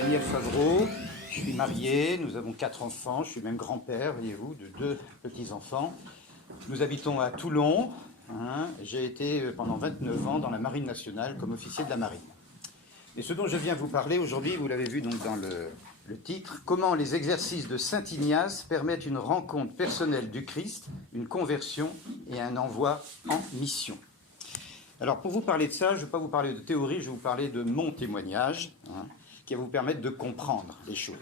Daniel Favreau, je suis marié, nous avons 4 enfants, je suis même grand-père, voyez-vous, de 2 petits-enfants. Nous habitons à Toulon, j'ai été pendant 29 ans dans la Marine nationale comme officier de la Marine. Et ce dont je viens vous parler aujourd'hui, vous l'avez vu donc dans le titre, comment les exercices de Saint Ignace permettent une rencontre personnelle du Christ, une conversion et un envoi en mission. Alors pour vous parler de ça, je ne vais pas vous parler de théorie, je vais vous parler de mon témoignage, qui va vous permettre de comprendre les choses.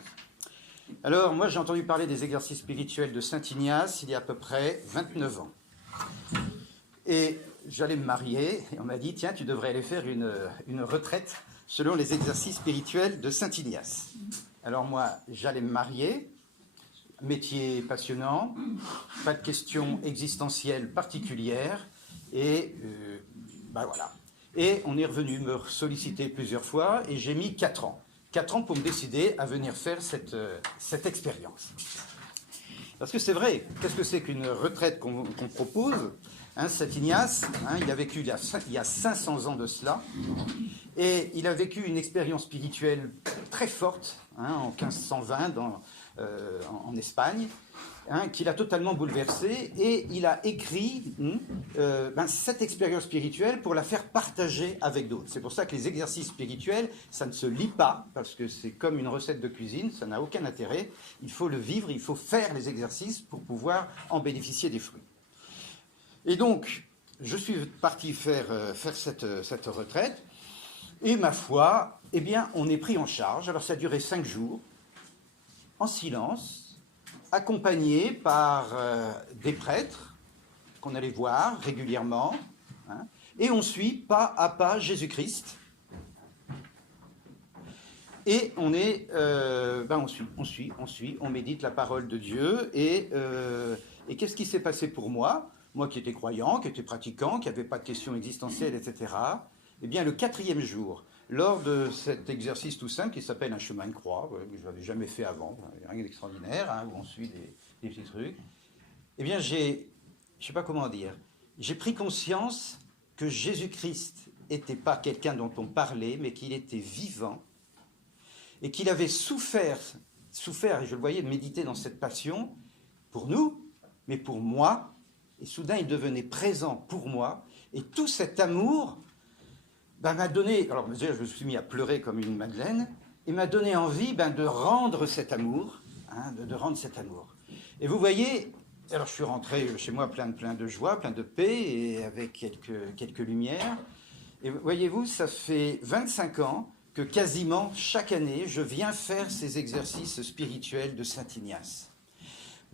Alors moi j'ai entendu parler des exercices spirituels de Saint Ignace il y a à peu près 29 ans. Et j'allais me marier et on m'a dit tiens tu devrais aller faire une retraite selon les exercices spirituels de Saint Ignace. Alors moi j'allais me marier, métier passionnant, pas de questions existentielles particulières et voilà. Et on est revenu me solliciter plusieurs fois et j'ai mis 4 ans. 4 ans pour me décider à venir faire cette expérience. Parce que c'est vrai, qu'est-ce que c'est qu'une retraite qu'on propose Saint Ignace, il a vécu il y a 500 ans de cela, et il a vécu une expérience spirituelle très forte en 1520 en Espagne, qui l'a totalement bouleversé, et il a écrit cette expérience spirituelle pour la faire partager avec d'autres. C'est pour ça que les exercices spirituels, ça ne se lit pas, parce que c'est comme une recette de cuisine, ça n'a aucun intérêt, il faut le vivre, il faut faire les exercices pour pouvoir en bénéficier des fruits. Et donc, je suis parti faire cette retraite, et ma foi, eh bien, on est pris en charge. Alors ça a duré 5 jours, en silence, accompagné par des prêtres qu'on allait voir régulièrement, et on suit pas à pas Jésus-Christ. Et on suit, on médite la parole de Dieu, et qu'est-ce qui s'est passé pour moi ? Moi qui étais croyant, qui étais pratiquant, qui n'avait pas de questions existentielles, etc. Eh bien, le 4e jour, lors de cet exercice tout simple qui s'appelle un chemin de croix, que je n'avais jamais fait avant, rien d'extraordinaire, où on suit des petits trucs, eh bien, je ne sais pas comment dire, j'ai pris conscience que Jésus-Christ n'était pas quelqu'un dont on parlait, mais qu'il était vivant, et qu'il avait souffert, et je le voyais méditer dans cette passion, pour nous, mais pour moi. Et soudain, il devenait présent pour moi. Et tout cet amour m'a donné... Alors, je me suis mis à pleurer comme une madeleine. Et m'a donné envie de rendre cet amour. De rendre cet amour. Et vous voyez... Alors, je suis rentré chez moi plein de joie, plein de paix, et avec quelques lumières. Et voyez-vous, ça fait 25 ans que quasiment chaque année, je viens faire ces exercices spirituels de Saint Ignace.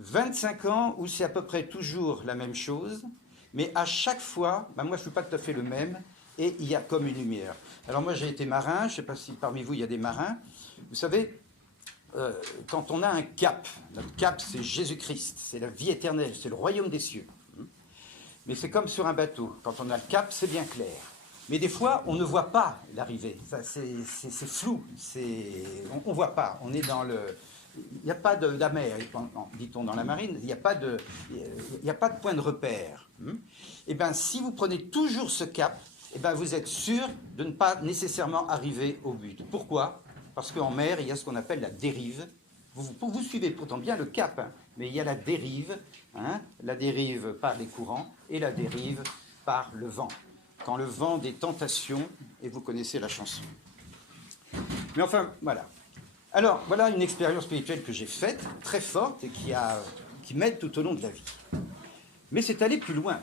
25 ans où c'est à peu près toujours la même chose, mais à chaque fois, moi je ne suis pas tout à fait le même, et il y a comme une lumière. Alors moi j'ai été marin, je ne sais pas si parmi vous il y a des marins, vous savez, quand on a un cap, notre cap c'est Jésus-Christ, c'est la vie éternelle, c'est le royaume des cieux. Mais c'est comme sur un bateau, quand on a le cap c'est bien clair. Mais des fois on ne voit pas l'arrivée, c'est flou, on ne voit pas, on est dans le... Il n'y a pas d'amer, dit-on dans la marine, il n'y a pas de point de repère. Et bien, si vous prenez toujours ce cap, vous êtes sûr de ne pas nécessairement arriver au but. Pourquoi ? Parce qu'en mer, il y a ce qu'on appelle la dérive. Vous suivez pourtant bien le cap, mais il y a la dérive par les courants et la dérive par le vent. Quand le vent des tentations, et vous connaissez la chanson. Mais enfin, voilà. Alors, voilà une expérience spirituelle que j'ai faite, très forte, et qui m'aide tout au long de la vie. Mais c'est allé plus loin.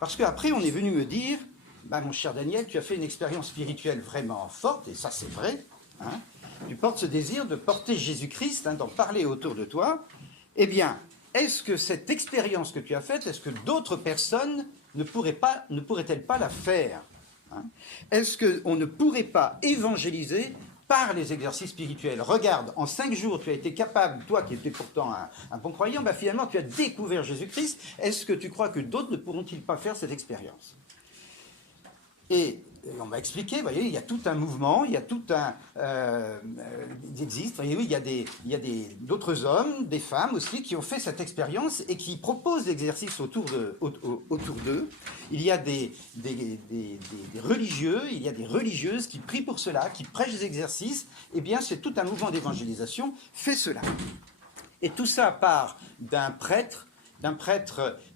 Parce qu'après, on est venu me dire, mon cher Daniel, tu as fait une expérience spirituelle vraiment forte, et ça c'est vrai. Tu portes ce désir de porter Jésus-Christ, d'en parler autour de toi. Eh bien, est-ce que cette expérience que tu as faite, est-ce que d'autres personnes ne pourraient-elles pas la faire ? Est-ce qu'on ne pourrait pas évangéliser par les exercices spirituels? Regarde, en 5 jours, tu as été capable, toi qui étais pourtant un bon croyant, finalement tu as découvert Jésus-Christ. Est-ce que tu crois que d'autres ne pourront-ils pas faire cette expérience? Et on m'a expliqué, vous voyez, il y a tout un mouvement, il y a tout un... il existe, vous voyez, oui, il y a d'autres hommes, des femmes aussi, qui ont fait cette expérience et qui proposent l'exercice autour d'eux. Il y a des religieux, il y a des religieuses qui prient pour cela, qui prêchent des exercices. Eh bien, c'est tout un mouvement d'évangélisation fait cela. Et tout ça part d'un prêtre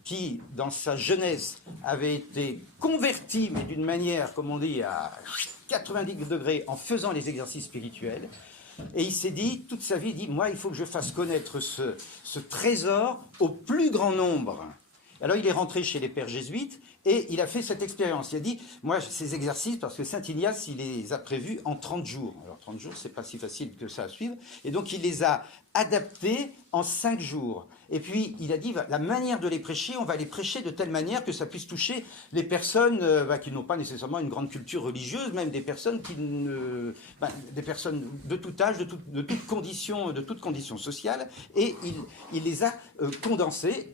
qui, dans sa jeunesse, avait été converti, mais d'une manière, comme on dit, à 90 degrés, en faisant les exercices spirituels. Et il s'est dit, toute sa vie, il dit, moi, il faut que je fasse connaître ce trésor au plus grand nombre. Alors, il est rentré chez les pères jésuites et il a fait cette expérience. Il a dit, moi, ces exercices, parce que Saint Ignace, il les a prévus en 30 jours. Alors, 30 jours, c'est pas si facile que ça à suivre. Et donc, il les a adaptés en 5 jours. Et puis, il a dit, la manière de les prêcher, on va les prêcher de telle manière que ça puisse toucher les personnes qui n'ont pas nécessairement une grande culture religieuse, même des personnes des personnes de tout âge, de toute condition sociale. Et il les a condensés.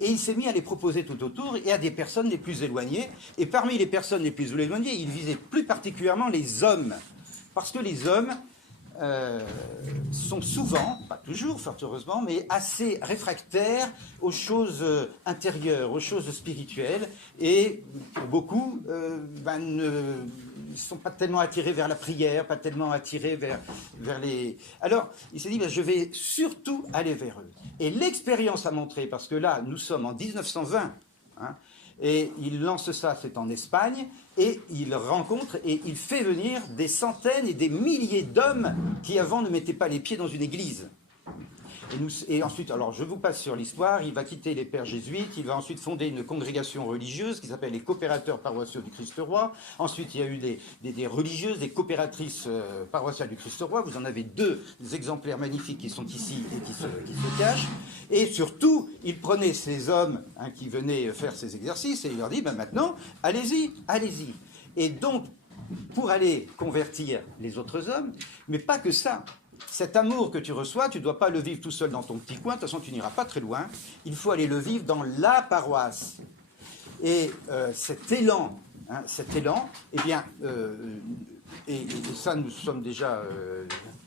Et il s'est mis à les proposer tout autour et à des personnes les plus éloignées. Et parmi les personnes les plus éloignées, il visait plus particulièrement les hommes. Parce que les hommes sont souvent, pas toujours fort heureusement, mais assez réfractaires aux choses intérieures, aux choses spirituelles, et pour beaucoup ne sont pas tellement attirés vers la prière, pas tellement attirés vers les... Alors, il s'est dit, je vais surtout aller vers eux. Et l'expérience a montré, parce que là, nous sommes en 1920, hein, et il lance ça, c'est en Espagne, et il rencontre et il fait venir des centaines et des milliers d'hommes qui avant ne mettaient pas les pieds dans une église. Et ensuite, alors je vous passe sur l'histoire, il va quitter les pères jésuites, il va ensuite fonder une congrégation religieuse qui s'appelle les coopérateurs paroissiaux du Christ-Roi. Ensuite, il y a eu des religieuses, des coopératrices paroissiales du Christ-Roi. Vous en avez 2 exemplaires magnifiques qui sont ici et qui se cachent. Et surtout, il prenait ces hommes qui venaient faire ces exercices et il leur dit, maintenant, allez-y, allez-y. Et donc, pour aller convertir les autres hommes, mais pas que ça. Cet amour que tu reçois, tu ne dois pas le vivre tout seul dans ton petit coin, de toute façon tu n'iras pas très loin, il faut aller le vivre dans la paroisse. Et cet élan, eh bien, et ça nous sommes déjà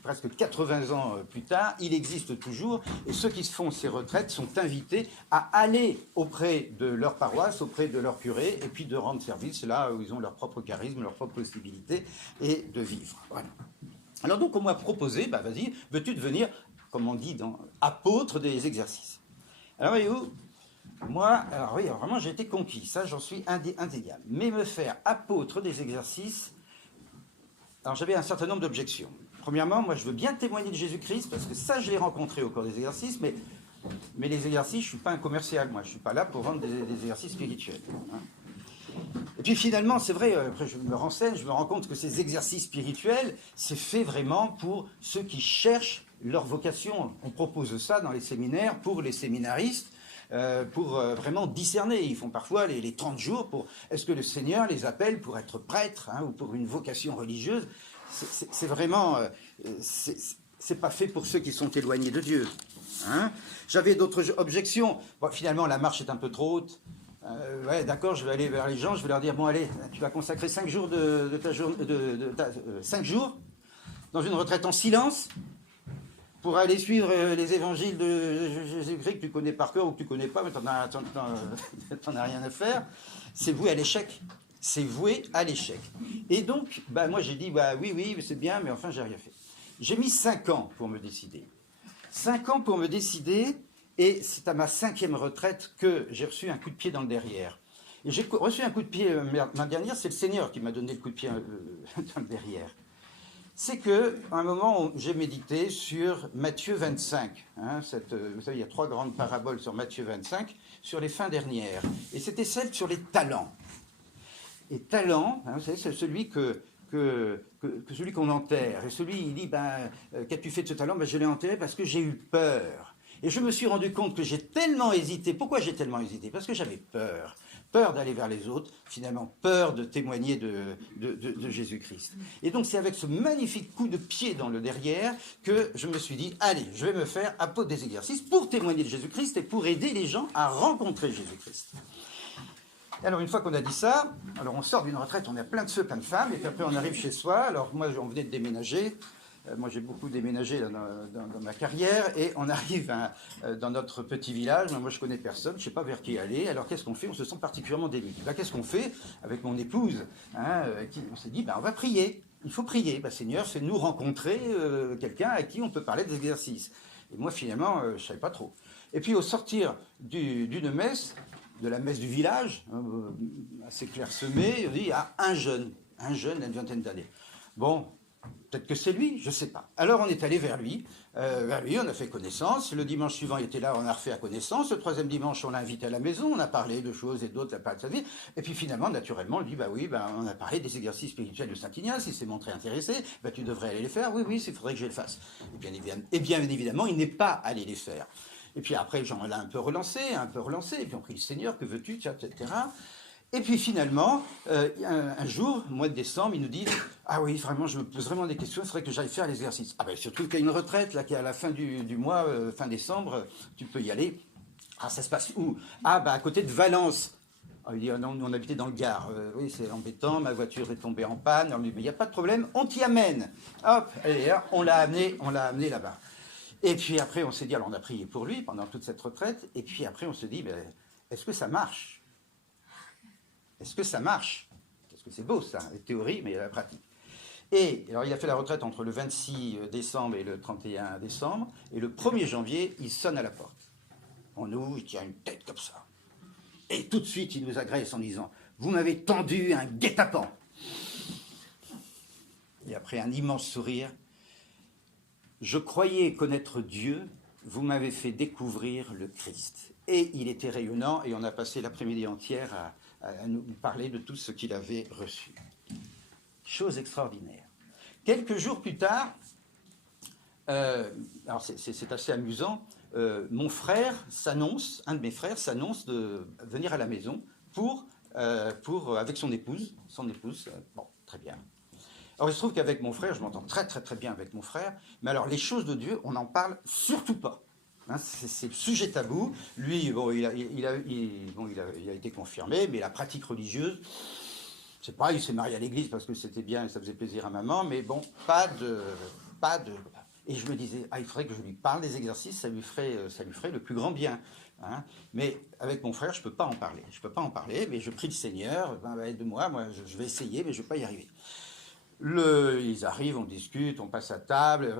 presque 80 ans plus tard, il existe toujours, et ceux qui se font ces retraites sont invités à aller auprès de leur paroisse, auprès de leur curé, et puis de rendre service là où ils ont leur propre charisme, leur propre possibilité, et de vivre. Voilà. Alors donc on m'a proposé, vas-y, veux-tu devenir, comme on dit, apôtre des exercices? Alors voyez-vous, moi, alors oui, vraiment j'ai été conquis, ça j'en suis indéniable. Mais me faire apôtre des exercices, alors j'avais un certain nombre d'objections. Premièrement, moi je veux bien témoigner de Jésus-Christ, parce que ça je l'ai rencontré au cours des exercices, mais les exercices, je ne suis pas un commercial, moi, je ne suis pas là pour vendre des exercices spirituels. Hein. Et puis finalement, c'est vrai, après je me renseigne, je me rends compte que ces exercices spirituels, c'est fait vraiment pour ceux qui cherchent leur vocation. On propose ça dans les séminaires pour les séminaristes, pour vraiment discerner. Ils font parfois les 30 jours pour... Est-ce que le Seigneur les appelle pour être prêtre ou pour une vocation religieuse? C'est vraiment... c'est pas fait pour ceux qui sont éloignés de Dieu. Hein. J'avais d'autres objections. Bon, finalement, la marche est un peu trop haute. Ouais, d'accord, je vais aller vers les gens, je vais leur dire, bon allez, tu vas consacrer 5 jours de ta journée, 5 jours dans une retraite en silence pour aller suivre les évangiles de Jésus-Christ que tu connais par cœur ou que tu connais pas, mais t'en as rien à faire. C'est voué à l'échec. C'est voué à l'échec. Et donc, moi j'ai dit, oui, c'est bien, mais enfin j'ai rien fait. J'ai mis 5 ans pour me décider. 5 ans pour me décider. Et c'est à ma 5e retraite que j'ai reçu un coup de pied dans le derrière. Et j'ai reçu un coup de pied ma dernière, c'est le Seigneur qui m'a donné le coup de pied dans le derrière. C'est qu'à un moment, j'ai médité sur Matthieu 25. Hein, vous savez, il y a 3 grandes paraboles sur Matthieu 25, sur les fins dernières. Et c'était celle sur les talents. Et talent, vous savez, c'est celui celui qu'on enterre. Et celui, il dit, qu'as-tu fait de ce talent? Je l'ai enterré parce que j'ai eu peur. Et je me suis rendu compte que j'ai tellement hésité. Pourquoi j'ai tellement hésité? Parce que j'avais peur. Peur d'aller vers les autres, finalement, peur de témoigner de Jésus-Christ. Et donc c'est avec ce magnifique coup de pied dans le derrière que je me suis dit, allez, je vais me faire apôtre des exercices pour témoigner de Jésus-Christ et pour aider les gens à rencontrer Jésus-Christ. Alors, une fois qu'on a dit ça, alors on sort d'une retraite, on a plein de feux, plein de femmes, et puis après on arrive chez soi. Alors, moi, on venait de déménager. Moi, j'ai beaucoup déménagé dans ma carrière, et on arrive dans notre petit village. Moi, je connais personne, je ne sais pas vers qui aller. Alors, qu'est-ce qu'on fait? On se sent particulièrement démunis. Là, qu'est-ce qu'on fait avec mon épouse, on s'est dit, on va prier. Il faut prier. Seigneur, fais-nous rencontrer quelqu'un à qui on peut parler des exercices. Et moi, finalement, je ne savais pas trop. Et puis, au sortir d'une messe, de la messe du village, assez clairsemée, on dit, il y a un jeune d'une vingtaine d'années. Bon, peut-être que c'est lui, je ne sais pas. Alors on est allé vers lui, on a fait connaissance. Le dimanche suivant, il était là, on a refait connaissance. Le troisième dimanche, on l'a invité à la maison, on a parlé de choses et d'autres, la part de sa vie. Et puis finalement, naturellement, on lui dit, on a parlé des exercices spirituels de Saint Ignace, il s'est montré intéressé, tu devrais aller les faire. Oui, il faudrait que je le fasse. Et bien évidemment, il n'est pas allé les faire. Et puis après, Jean l'a un peu relancé, et puis on prie le Seigneur, que veux-tu, etc. Et puis finalement, un jour, mois de décembre, il nous dit « Ah oui, vraiment, je me pose vraiment des questions, il faudrait que j'aille faire l'exercice. » Surtout qu'il y a une retraite, là, qui est à la fin du mois, fin décembre, tu peux y aller. Ah, ça se passe où? À côté de Valence. Il dit, non, nous on habitait dans le Gard. Oui, c'est embêtant, ma voiture est tombée en panne. On lui dit, mais il n'y a pas de problème, on t'y amène. Hop, allez, on l'a amené là-bas. Et puis après, on s'est dit, alors on a prié pour lui pendant toute cette retraite, et puis après, on se dit, est-ce que ça marche? Est-ce que ça marche? Parce que c'est beau, ça, la théorie, mais la pratique. Et alors, il a fait la retraite entre le 26 décembre et le 31 décembre, et le 1er janvier, il sonne à la porte. On ouvre, il tient une tête comme ça. Et tout de suite, il nous agresse en disant, vous m'avez tendu un guet-apens. Et après un immense sourire, je croyais connaître Dieu, vous m'avez fait découvrir le Christ. Et il était rayonnant, et on a passé l'après-midi entière à nous parler de tout ce qu'il avait reçu. Chose extraordinaire. Quelques jours plus tard, alors c'est assez amusant, mon frère s'annonce, un de mes frères s'annonce de venir à la maison avec son épouse. Bon, très bien. Alors il se trouve qu'avec mon frère, je m'entends très très très bien avec mon frère, mais alors les choses de Dieu, on n'en parle surtout pas. C'est le sujet tabou. Lui, il a été confirmé, mais la pratique religieuse, c'est pas, il s'est marié à l'église parce que c'était bien et ça faisait plaisir à maman, mais bon, pas de. Et je me disais, il faudrait que je lui parle des exercices, ça lui ferait le plus grand bien. Hein. Mais avec mon frère, je peux pas en parler. Mais je prie le Seigneur, aide-moi, moi je vais essayer, mais je ne vais pas y arriver. Ils arrivent, on discute, on passe à table,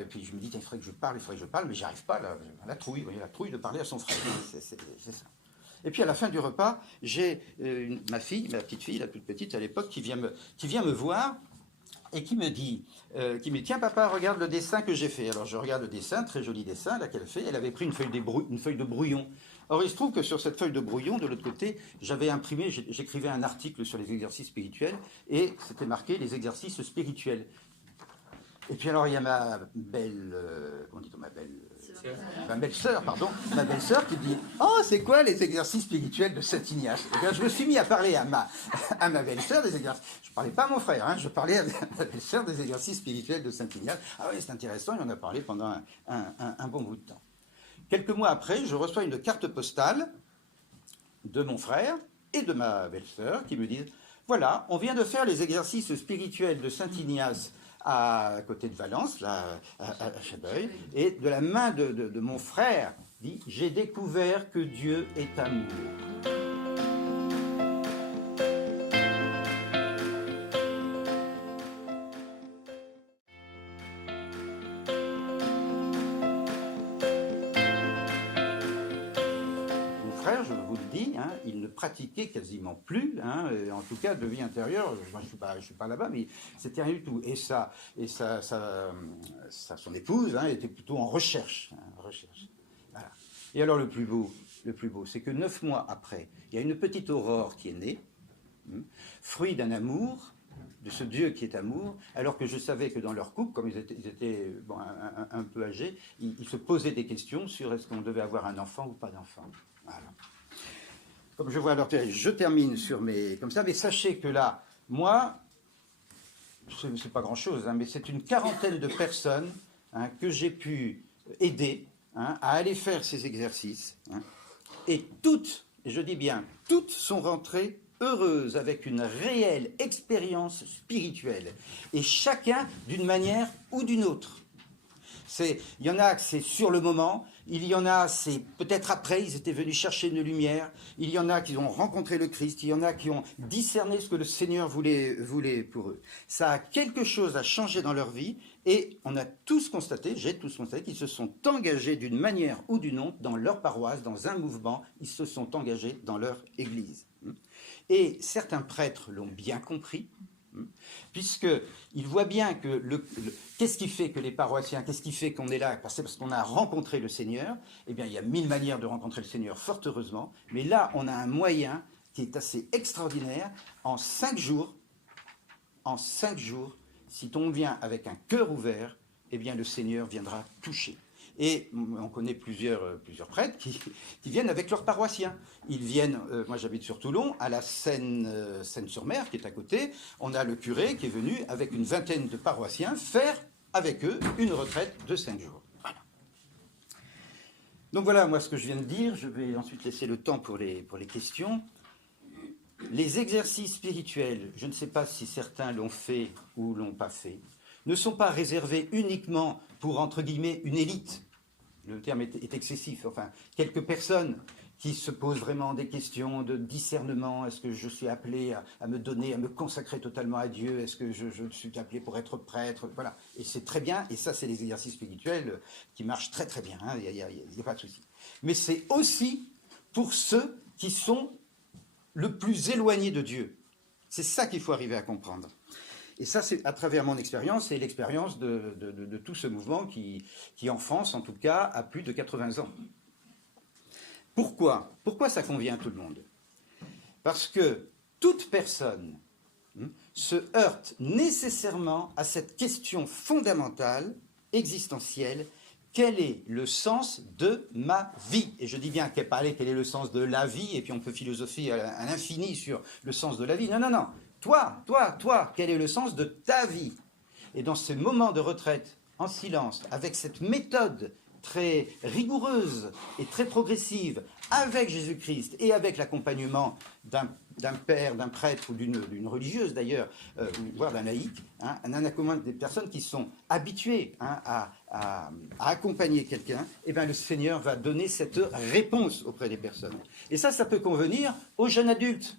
et puis je me dis, il faudrait que je parle, mais j'y arrive pas, la trouille de parler à son frère. C'est ça. Et puis à la fin du repas, j'ai ma petite fille, la toute petite à l'époque, qui vient me voir et qui me dit, tiens papa, regarde le dessin que j'ai fait. Alors je regarde le dessin, très joli dessin là qu'elle fait. Elle avait pris une feuille de brouillon. Or il se trouve que sur cette feuille de brouillon, de l'autre côté, j'avais imprimé, j'écrivais un article sur les exercices spirituels et c'était marqué les exercices spirituels. Et puis alors il y a ma belle-sœur qui dit « Oh, c'est quoi les exercices spirituels de Saint Ignace ?» Et bien je me suis mis à parler à ma belle-sœur des exercices. Je ne parlais pas à mon frère, je parlais à ma belle-sœur des exercices spirituels de Saint Ignace. Ah oui, c'est intéressant, il en a parlé pendant un bon bout de temps. Quelques mois après, je reçois une carte postale de mon frère et de ma belle-sœur qui me disent « Voilà, on vient de faire les exercices spirituels de Saint Ignace à côté de Valence, là, à Chabeuil, et de la main de mon frère, dit « J'ai découvert que Dieu est amour ». Il ne pratiquait quasiment plus, en tout cas de vie intérieure. Moi, je suis pas là-bas, mais c'était rien du tout. Et son épouse était plutôt en recherche. Voilà. Et alors le plus beau, c'est que 9 mois après, il y a une petite Aurore qui est née, fruit d'un amour, de ce Dieu qui est amour, alors que je savais que dans leur couple, comme ils étaient un peu âgés, ils se posaient des questions sur est-ce qu'on devait avoir un enfant ou pas d'enfant. Voilà. Comme je vois à leur télé, je termine comme ça, mais sachez que là, moi, c'est pas grand-chose, mais c'est une quarantaine de personnes que j'ai pu aider à aller faire ces exercices, et toutes et je dis bien toutes, sont rentrées heureuses avec une réelle expérience spirituelle, et chacun d'une manière ou d'une autre. Il y en a que c'est sur le moment, il y en a c'est peut-être après, ils étaient venus chercher une lumière, il y en a qui ont rencontré le Christ, il y en a qui ont discerné ce que le Seigneur voulait pour eux. Ça a quelque chose à changer dans leur vie, et on a tous constaté, j'ai tous constaté qu'ils se sont engagés d'une manière ou d'une autre dans leur paroisse, dans un mouvement, ils se sont engagés dans leur église. Et certains prêtres l'ont bien compris, puisqu'ils voient bien que qu'est-ce qui fait que les paroissiens, qu'est-ce qui fait qu'on est là, parce qu'on a rencontré le Seigneur. Eh bien, il y a 1000 manières de rencontrer le Seigneur, fort heureusement, mais là, on a un moyen qui est assez extraordinaire. En 5 jours, si on vient avec un cœur ouvert, eh bien, le Seigneur viendra toucher. Et on connaît plusieurs prêtres qui viennent avec leurs paroissiens. Ils viennent, moi j'habite sur Toulon, à la Seine-sur-Mer qui est à côté. On a le curé qui est venu avec une vingtaine de paroissiens faire avec eux une retraite de 5 jours. Voilà. Donc voilà moi ce que je viens de dire. Je vais ensuite laisser le temps pour les questions. Les exercices spirituels, je ne sais pas si certains l'ont fait ou l'ont pas fait, ne sont pas réservés uniquement pour, entre guillemets, une élite. Le terme est excessif. Enfin, quelques personnes qui se posent vraiment des questions de discernement. Est-ce que je suis appelé à me donner, à me consacrer totalement à Dieu? Est-ce que je suis appelé pour être prêtre? Voilà. Et c'est très bien. Et ça, c'est les exercices spirituels qui marchent très très bien. Il n'y a pas de souci. Mais c'est aussi pour ceux qui sont le plus éloignés de Dieu. C'est ça qu'il faut arriver à comprendre. Et ça, c'est à travers mon expérience et l'expérience de tout ce mouvement qui, en France, en tout cas, a plus de 80 ans. Pourquoi ça convient à tout le monde? Parce que toute personne se heurte nécessairement à cette question fondamentale, existentielle: quel est le sens de ma vie? Et je dis bien quel est le sens de la vie, et puis on peut philosopher à l'infini sur le sens de la vie. Non. Toi, quel est le sens de ta vie? Et dans ces moments de retraite, en silence, avec cette méthode très rigoureuse et très progressive, avec Jésus-Christ et avec l'accompagnement d'un père, d'un prêtre ou d'une religieuse d'ailleurs, voire d'un laïc, un accompagnement des personnes qui sont habituées à accompagner quelqu'un, et bien le Seigneur va donner cette réponse auprès des personnes. Et ça peut convenir aux jeunes adultes.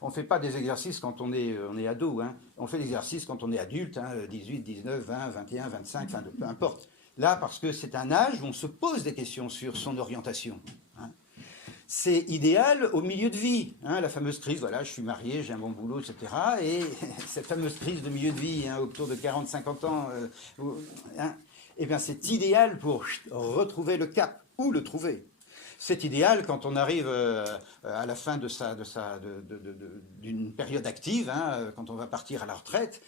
On ne fait pas des exercices quand on est ado. On fait des exercices quand on est adulte, 18, 19, 20, 21, 25, enfin, peu importe. Là, parce que c'est un âge où on se pose des questions sur son orientation. C'est idéal au milieu de vie. La fameuse crise, voilà, je suis marié, j'ai un bon boulot, etc. Et cette fameuse crise de milieu de vie, autour de 40, 50 ans, eh bien, c'est idéal pour retrouver le cap, ou le trouver. C'est idéal quand on arrive à la fin d'une période active, quand on va partir à la retraite.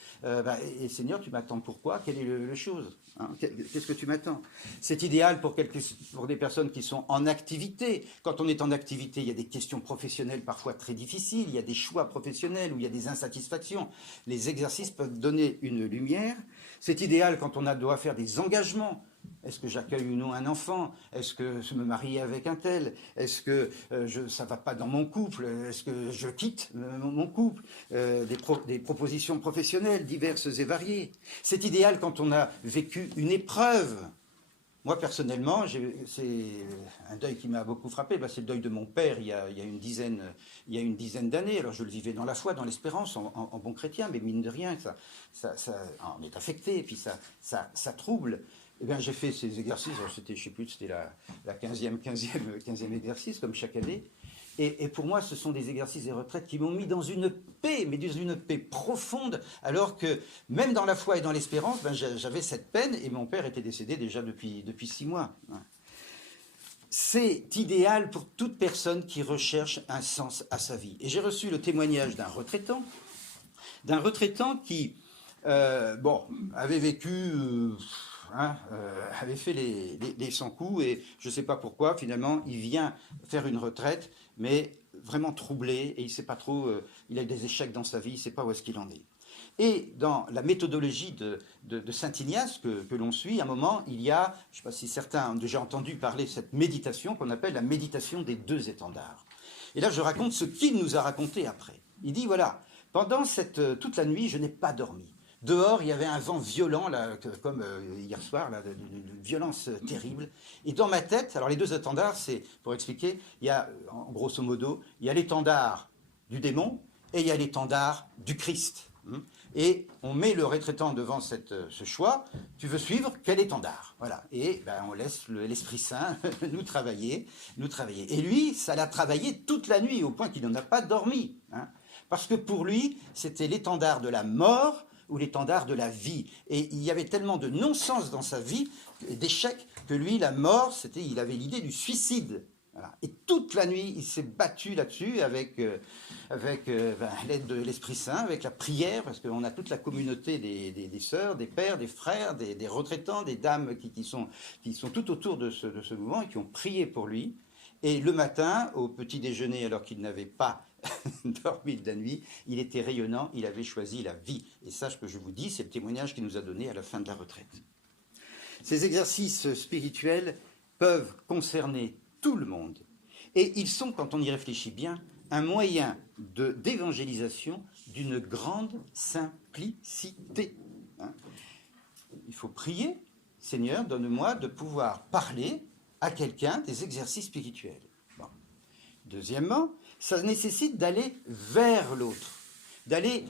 Et Seigneur, tu m'attends pourquoi? Quelle est la chose? Qu'est-ce que tu m'attends? C'est idéal pour des personnes qui sont en activité. Quand on est en activité, il y a des questions professionnelles parfois très difficiles, il y a des choix professionnels où il y a des insatisfactions. Les exercices peuvent donner une lumière. C'est idéal quand on doit faire des engagements. Est-ce que j'accueille ou non un enfant? Est-ce que je me marie avec un tel? Est-ce que ça ne va pas dans mon couple? Est-ce que je quitte mon couple? Des propositions professionnelles diverses et variées. C'est idéal quand on a vécu une épreuve. Moi, personnellement, c'est un deuil qui m'a beaucoup frappé. C'est le deuil de mon père il y a une dizaine d'années. Alors, je le vivais dans la foi, dans l'espérance, en bon chrétien, mais mine de rien, ça on est affecté, et puis ça trouble. Eh bien, j'ai fait ces exercices, je ne sais plus, c'était la 15e exercice, comme chaque année. Et pour moi, ce sont des exercices des retraites qui m'ont mis dans une paix, mais dans une paix profonde, alors que même dans la foi et dans l'espérance, j'avais cette peine, et mon père était décédé déjà depuis 6 mois. C'est idéal pour toute personne qui recherche un sens à sa vie. Et j'ai reçu le témoignage d'un retraitant qui, avait vécu... avait fait les 100 coups, et je ne sais pas pourquoi, finalement, il vient faire une retraite, mais vraiment troublé, et il ne sait pas trop, il a des échecs dans sa vie, il ne sait pas où est-ce qu'il en est. Et dans la méthodologie de saint Ignace que l'on suit, à un moment, il y a, je ne sais pas si certains ont déjà entendu parler de cette méditation qu'on appelle la méditation des 2 étendards. Et là, je raconte ce qu'il nous a raconté après. Il dit, voilà, pendant toute la nuit, je n'ai pas dormi. Dehors, il y avait un vent violent, là, comme hier soir, là, d'une violence terrible. Et dans ma tête, alors les 2 étendards, c'est, pour expliquer, il y a, en grosso modo, il y a l'étendard du démon et il y a l'étendard du Christ. Et on met le retraitant devant ce choix. Tu veux suivre quel étendard? Voilà. Et ben, on laisse l'Esprit Saint nous travailler. Et lui, ça l'a travaillé toute la nuit, au point qu'il n'en a pas dormi. Parce que pour lui, c'était l'étendard de la mort ou l'étendard de la vie. Et il y avait tellement de non-sens dans sa vie, d'échecs, que lui, la mort, il avait l'idée du suicide. Voilà. Et toute la nuit, il s'est battu là-dessus avec l'aide de l'Esprit Saint, avec la prière, parce qu'on a toute la communauté des sœurs, des pères, des frères, des retraitants, des dames qui sont tout autour de ce mouvement et qui ont prié pour lui. Et le matin, au petit déjeuner, alors qu'il n'avait pas dormi de la nuit, il était rayonnant, il avait choisi la vie. Et ça, ce que je vous dis, c'est le témoignage qu'il nous a donné à la fin de la retraite. Ces exercices spirituels peuvent concerner tout le monde. Et ils sont, quand on y réfléchit bien, un moyen d'évangélisation d'une grande simplicité. Il faut prier, Seigneur, donne-moi de pouvoir parler à quelqu'un des exercices spirituels. Bon. Deuxièmement, ça nécessite d'aller vers l'autre, d'aller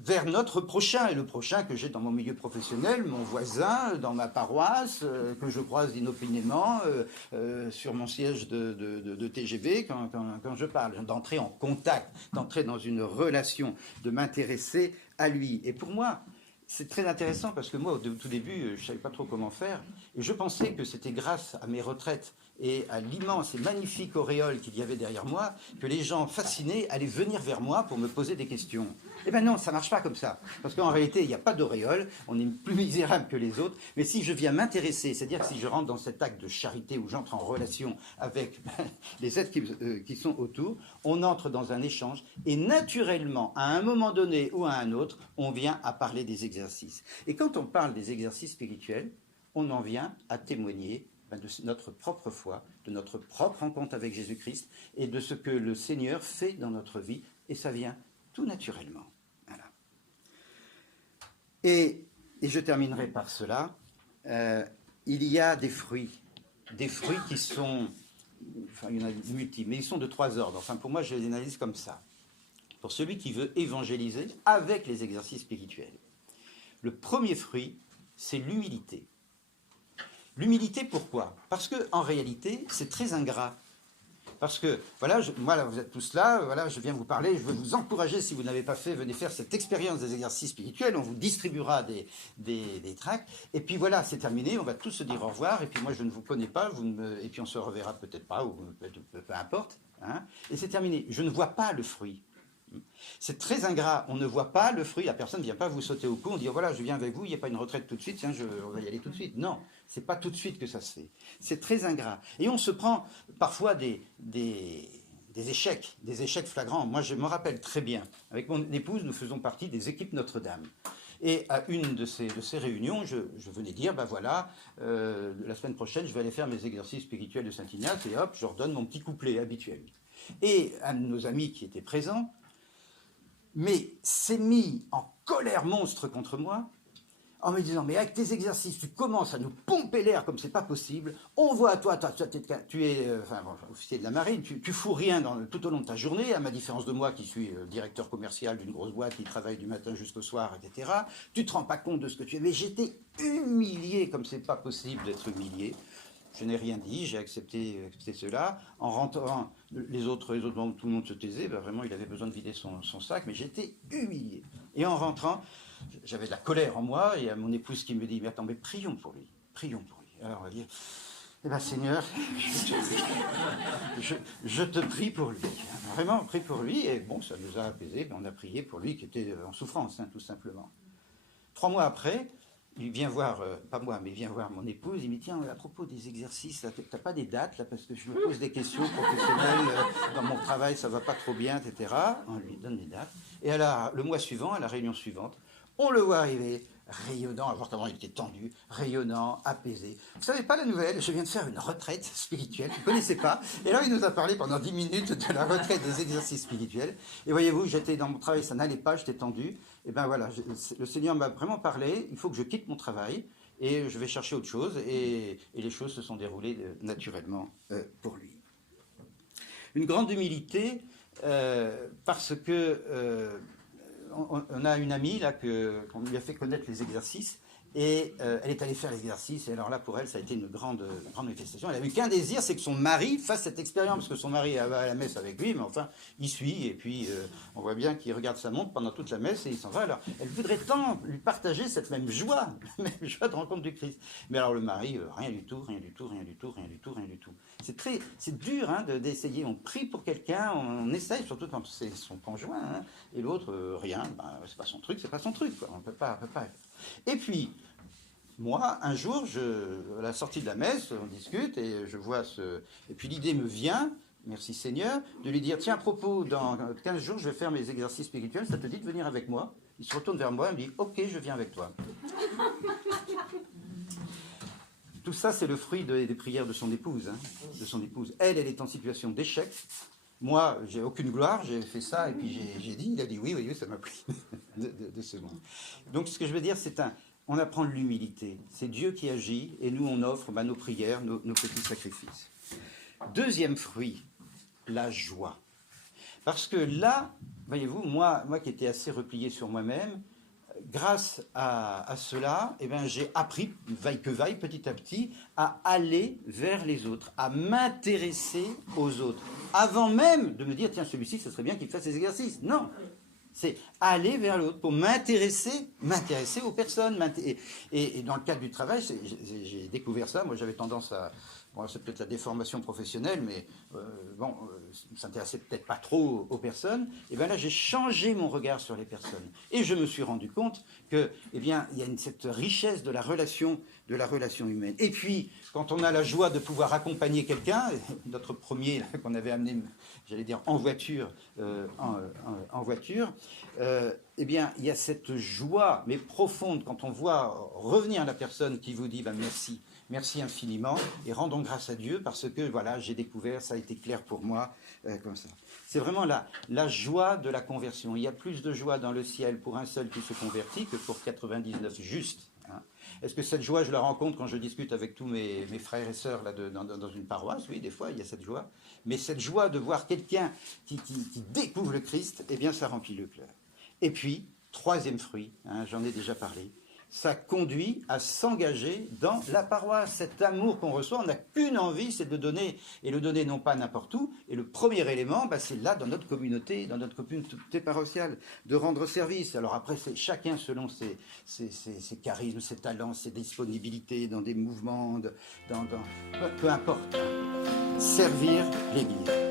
vers notre prochain, et le prochain que j'ai dans mon milieu professionnel, mon voisin, dans ma paroisse, que je croise inopinément sur mon siège de TGV quand je parle, d'entrer en contact, d'entrer dans une relation, de m'intéresser à lui. Et pour moi, c'est très intéressant parce que moi, au tout début, je ne savais pas trop comment faire, et je pensais que c'était grâce à mes retraites et à l'immense et magnifique auréole qu'il y avait derrière moi, que les gens fascinés allaient venir vers moi pour me poser des questions. Eh bien non, ça ne marche pas comme ça. Parce qu'en réalité, il n'y a pas d'auréole, on est plus misérable que les autres. Mais si je viens m'intéresser, c'est-à-dire si je rentre dans cet acte de charité où j'entre en relation avec les êtres qui sont autour, on entre dans un échange. Et naturellement, à un moment donné ou à un autre, on vient à parler des exercices. Et quand on parle des exercices spirituels, on en vient à témoigner de notre propre foi, de notre propre rencontre avec Jésus-Christ et de ce que le Seigneur fait dans notre vie. Et ça vient tout naturellement. Voilà. Et je terminerai par cela. Il y a des fruits qui sont, enfin il y en a multiples, mais ils sont de 3 ordres. Enfin pour moi, je les analyse comme ça. Pour celui qui veut évangéliser avec les exercices spirituels. Le premier fruit, c'est l'humilité. L'humilité, pourquoi? Parce qu'en réalité, c'est très ingrat. Parce que, voilà, voilà, vous êtes tous là, voilà, je viens vous parler, je veux vous encourager, si vous n'avez pas fait, venez faire cette expérience des exercices spirituels, on vous distribuera des tracts, et puis voilà, c'est terminé, on va tous se dire au revoir, et puis moi je ne vous connais pas, et puis on se reverra peut-être pas, ou peu importe, hein, et c'est terminé. Je ne vois pas le fruit. C'est très ingrat, on ne voit pas le fruit, la personne ne vient pas vous sauter au cou, on dit oh, voilà, je viens avec vous, il n'y a pas une retraite tout de suite, tiens, on va y aller tout de suite. Non, c'est pas tout de suite que ça se fait. C'est très ingrat. Et on se prend parfois des échecs flagrants. Moi, je me rappelle très bien, avec mon épouse, nous faisons partie des équipes Notre-Dame. Et à une de ces réunions, je venais dire, ben voilà, la semaine prochaine, je vais aller faire mes exercices spirituels de Saint-Ignace, et hop, je redonne mon petit couplet habituel. Et un de nos amis qui était présent, mais s'est mis en colère monstre contre moi, en me disant, mais avec tes exercices, tu commences à nous pomper l'air comme c'est pas possible, on voit, toi tu es officier de la marine, tu fous rien tout au long de ta journée, à ma différence de moi qui suis directeur commercial d'une grosse boîte qui travaille du matin jusqu'au soir, etc. Tu te rends pas compte de ce que tu es. Mais j'étais humilié comme c'est pas possible d'être humilié. Je n'ai rien dit, j'ai accepté cela. En rentrant, les autres membres, tout le monde se taisait, ben vraiment il avait besoin de vider son sac, mais j'étais humilié. Et en rentrant, j'avais de la colère en moi, et à mon épouse qui me dit, mais attends, mais prions pour lui. Alors on va dire, eh bien Seigneur, je te prie pour lui. Vraiment, prie pour lui, et bon, ça nous a apaisés, on a prié pour lui qui était en souffrance, tout simplement. 3 mois après, il vient voir, pas moi, mais il vient voir mon épouse, il me dit, tiens, à propos des exercices, t'as pas des dates, là, parce que je me pose des questions professionnelles, dans mon travail, ça va pas trop bien, etc. On lui donne des dates. Et alors, le mois suivant, à la réunion suivante, On le voit arriver, rayonnant, alors qu'avant il était tendu, rayonnant, apaisé. Vous savez pas la nouvelle, je viens de faire une retraite spirituelle, vous ne connaissez pas. Et là, il nous a parlé pendant 10 minutes de la retraite des exercices spirituels. Et voyez-vous, j'étais dans mon travail, ça n'allait pas, j'étais tendu. Et bien voilà, le Seigneur m'a vraiment parlé, il faut que je quitte mon travail et je vais chercher autre chose. Et les choses se sont déroulées naturellement pour lui. Une grande humilité, parce que... on a une amie là qu'on lui a fait connaître les exercices et elle est allée faire l'exercice et alors là pour elle ça a été une grande manifestation. Elle n'avait qu'un désir, c'est que son mari fasse cette expérience parce que son mari va à la messe avec lui mais enfin il suit et puis on voit bien qu'il regarde sa montre pendant toute la messe et il s'en va. Alors elle voudrait tant lui partager cette même joie de rencontre du Christ. Mais alors le mari, rien du tout. C'est dur hein, d'essayer. On prie pour quelqu'un, on essaye, surtout quand c'est son conjoint, hein, et l'autre, rien, ben, c'est pas son truc, quoi. On peut pas. Et puis, moi, un jour, à la sortie de la messe, on discute, et je vois et puis l'idée me vient, merci Seigneur, de lui dire, tiens, à propos, dans 15 jours, je vais faire mes exercices spirituels, ça te dit de venir avec moi? Il se retourne vers moi, il me dit, ok, je viens avec toi. Tout ça, c'est le fruit des prières de son épouse. Elle est en situation d'échec. Moi, j'ai aucune gloire, j'ai fait ça, et puis j'ai dit, il a dit oui, ça m'a pris 2 secondes. Donc, ce que je veux dire, on apprend de l'humilité. C'est Dieu qui agit, et nous, on offre nos prières, nos petits sacrifices. Deuxième fruit, la joie. Parce que là, voyez-vous, moi qui étais assez replié sur moi-même, grâce à cela, eh bien, j'ai appris, vaille que vaille, petit à petit, à aller vers les autres, à m'intéresser aux autres. Avant même de me dire, tiens, celui-ci, ce serait bien qu'il fasse ses exercices. Non, c'est aller vers l'autre pour m'intéresser aux personnes. Et dans le cadre du travail, j'ai découvert ça. Moi, j'avais tendance à... Bon, c'est peut-être la déformation professionnelle, mais ça ne s'intéressait peut-être pas trop aux personnes. Et bien là, j'ai changé mon regard sur les personnes. Et je me suis rendu compte que, eh bien, il y a cette richesse de la relation humaine. Et puis, quand on a la joie de pouvoir accompagner quelqu'un, notre premier qu'on avait amené, j'allais dire, en voiture, eh bien, il y a cette joie, mais profonde, quand on voit revenir la personne qui vous dit merci. Merci infiniment et rendons grâce à Dieu parce que voilà, j'ai découvert, ça a été clair pour moi, comme ça. C'est vraiment la joie de la conversion. Il y a plus de joie dans le ciel pour un seul qui se convertit que pour 99 justes. Hein. Est-ce que cette joie, je la rencontre quand je discute avec tous mes frères et sœurs là, dans une paroisse? Oui, des fois, il y a cette joie. Mais cette joie de voir quelqu'un qui découvre le Christ, eh bien, ça remplit le cœur. Et puis, troisième fruit, hein, j'en ai déjà parlé, ça conduit à s'engager dans la paroisse. Cet amour qu'on reçoit, on n'a qu'une envie, c'est de donner, et le donner non pas n'importe où. Et le premier élément, c'est là, dans notre communauté paroissiale, de rendre service. Alors après, c'est chacun selon ses charismes, ses talents, ses disponibilités, dans des mouvements, peu importe. Servir l'Église.